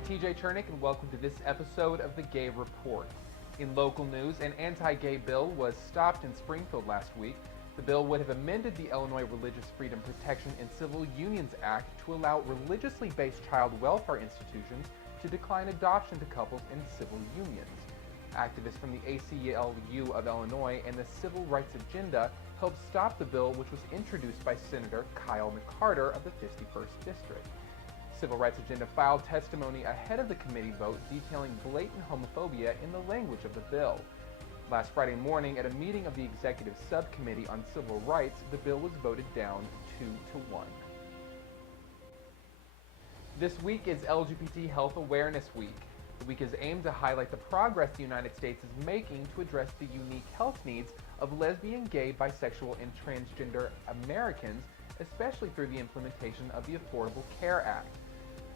I'm TJ Chernick, and welcome to this episode of the Gay Report. In local news, an anti-gay bill was stopped in Springfield last week. The bill would have amended the Illinois Religious Freedom Protection and Civil Unions Act to allow religiously based child welfare institutions to decline adoption to couples in civil unions. Activists from the ACLU of Illinois and the Civil Rights Agenda helped stop the bill, which was introduced by Senator Kyle McCarter of the 51st District. Civil Rights Agenda filed testimony ahead of the committee vote detailing blatant homophobia in the language of the bill. Last Friday morning, at a meeting of the Executive Subcommittee on Civil Rights, the bill was voted down 2-1. This week is LGBT Health Awareness Week. The week is aimed to highlight the progress the United States is making to address the unique health needs of lesbian, gay, bisexual, and transgender Americans, especially through the implementation of the Affordable Care Act.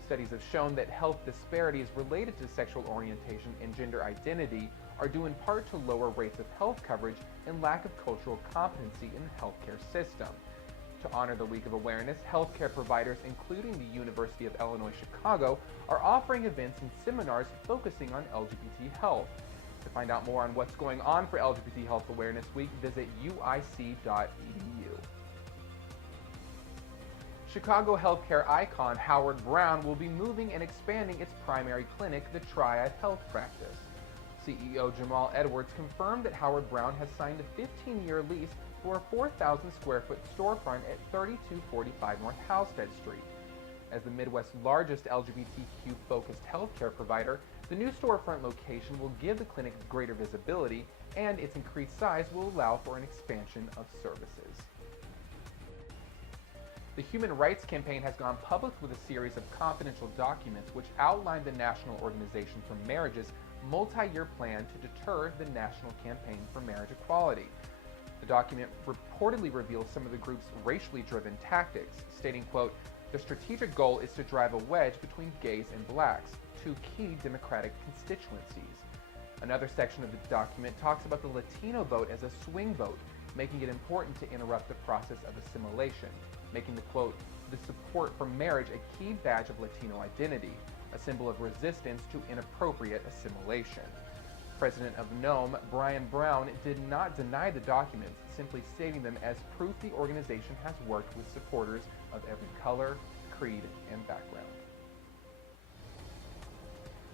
Studies have shown that health disparities related to sexual orientation and gender identity are due in part to lower rates of health coverage and lack of cultural competency in the healthcare system. To honor the Week of Awareness, healthcare providers, including the University of Illinois Chicago, are offering events and seminars focusing on LGBT health. To find out more on what's going on for LGBT Health Awareness Week, visit UIC.edu. Chicago healthcare icon Howard Brown will be moving and expanding its primary clinic, the Triad Health Practice. CEO Jamal Edwards confirmed that Howard Brown has signed a 15-year lease for a 4,000 square foot storefront at 3245 North Halstead Street. As the Midwest's largest LGBTQ-focused healthcare provider, the new storefront location will give the clinic greater visibility, and its increased size will allow for an expansion of services. The Human Rights Campaign has gone public with a series of confidential documents which outline the National Organization for Marriage's multi-year plan to deter the National Campaign for Marriage Equality. The document reportedly reveals some of the group's racially driven tactics, stating, quote, "The strategic goal is to drive a wedge between gays and blacks, two key Democratic constituencies." Another section of the document talks about the Latino vote as a swing vote, making it important to interrupt the process of assimilation, making the, quote, "the support for marriage a key badge of Latino identity, a symbol of resistance to inappropriate assimilation." President of NOME, Brian Brown, did not deny the documents, simply stating them as proof the organization has worked with supporters of every color, creed, and background.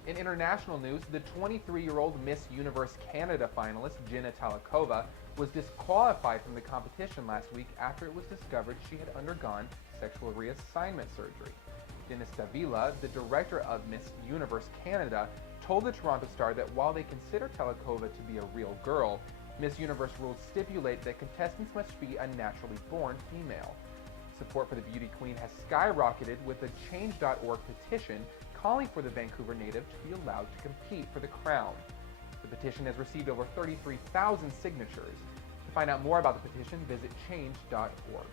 In international news, the 23-year-old Miss Universe Canada finalist, Jenna Talackova, was disqualified from the competition last week after it was discovered she had undergone sexual reassignment surgery. Dennis Davila, the director of Miss Universe Canada, told the Toronto Star that while they consider Talackova to be a real girl, Miss Universe rules stipulate that contestants must be a naturally born female. Support for the beauty queen has skyrocketed with a Change.org petition calling for the Vancouver native to be allowed to compete for the crown. The petition has received over 33,000 signatures. To find out more about the petition, visit change.org.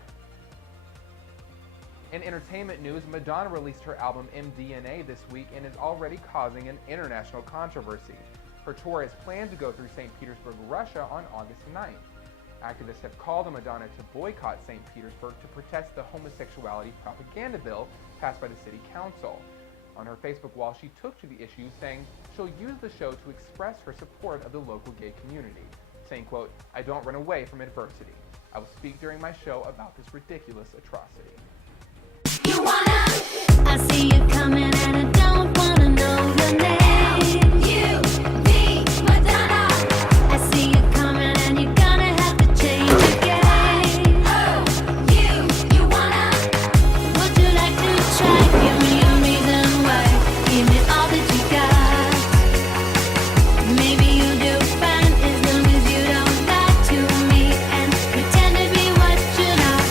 In entertainment news, Madonna released her album MDNA this week and is already causing an international controversy. Her tour is planned to go through St. Petersburg, Russia on August 9th. Activists have called on Madonna to boycott St. Petersburg to protest the homosexuality propaganda bill passed by the city council. On her Facebook wall, she took to the issue, saying she'll use the show to express her support of the local gay community, saying, quote, "I don't run away from adversity. I will speak during my show about this ridiculous atrocity." You wanna? I see you coming and I don't wanna know your name. You, me, Madonna. I see you coming and you're gonna have to change your game. Oh, you wanna? Would you like to try? Give me a reason why. Give me all that you got. Maybe you do fine as long as you don't lie to me and pretend to be what you're not.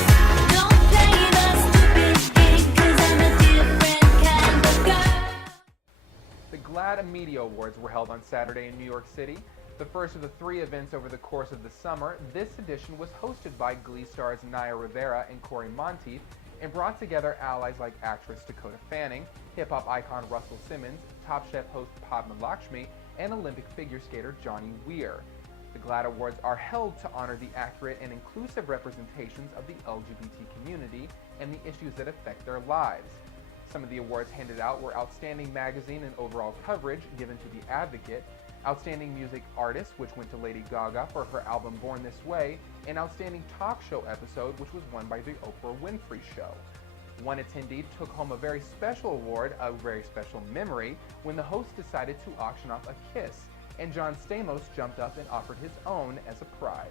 Don't play the stupid game, 'cause I'm a different kind of girl. The GLAAD Media Awards were held on Saturday in New York City. The first of the three events over the course of the summer, this edition was hosted by Glee stars Naya Rivera and Corey Monteith and brought together allies like actress Dakota Fanning, hip-hop icon Russell Simmons, Top Chef host Padma Lakshmi, and Olympic figure skater Johnny Weir. The GLAAD Awards are held to honor the accurate and inclusive representations of the LGBT community and the issues that affect their lives. Some of the awards handed out were Outstanding Magazine and Overall Coverage, given to The Advocate, Outstanding Music Artist, which went to Lady Gaga for her album Born This Way, and Outstanding Talk Show Episode, which was won by The Oprah Winfrey Show. One attendee took home a very special award, a very special memory, when the host decided to auction off a kiss, and John Stamos jumped up and offered his own as a prize.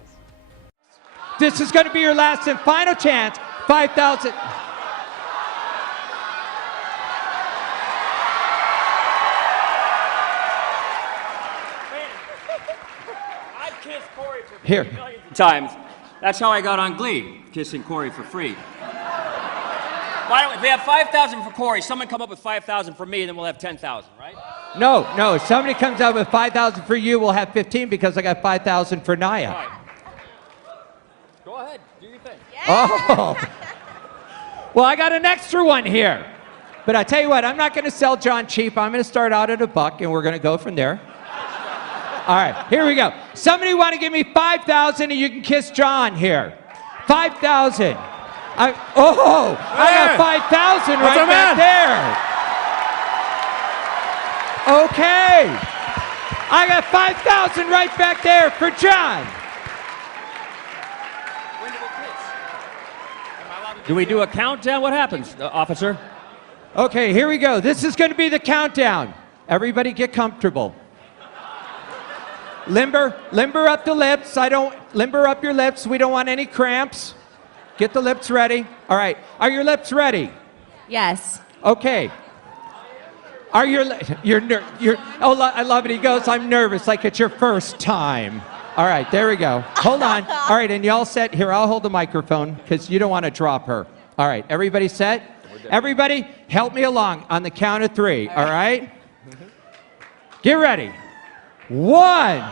This is going to be your last and final chance. 5,000. I've kissed Corey for Here. millions of times. That's how I got on Glee, kissing Corey for free. Why don't we, if we have 5,000 for Corey, someone come up with 5,000 for me, and then we'll have 10,000, right? No, if somebody comes out with 5,000 for you, we'll have 15 because I got 5,000 for Naya. All right. Go ahead, do your thing. Oh. Well, I got an extra one here. But I tell you what, I'm not going to sell John cheap. I'm going to start out at $1, and we're going to go from there. All right, here we go. Somebody want to give me 5,000 and you can kiss John here. 5,000. I got 5,000 right back there. Okay. I got 5,000 right back there for John. When do we kiss? Am I allowed to do we do a countdown? What happens, officer? Okay, here we go. This is going to be the countdown. Everybody get comfortable. Limber up the lips. Limber up your lips. We don't want any cramps. Get the lips ready. All right. Are your lips ready? Yes. Okay. Are I love it. He goes, I'm nervous, like it's your first time. All right, there we go. Hold on. All right, and y'all set? Here, I'll hold the microphone because you don't want to drop her. All right, everybody set? Everybody, help me along on the count of 3, all right? Get ready. 1.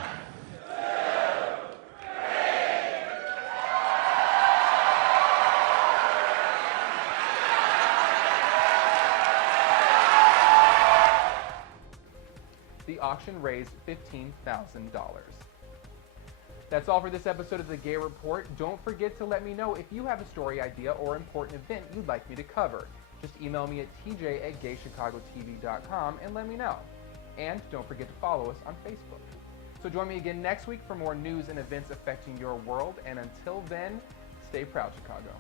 The auction raised $15,000. That's all for this episode of The Gay Report. Don't forget to let me know if you have a story idea or important event you'd like me to cover. Just email me at tj@gaychicagotv.com and let me know. And don't forget to follow us on Facebook. So join me again next week for more news and events affecting your world. And until then, stay proud, Chicago.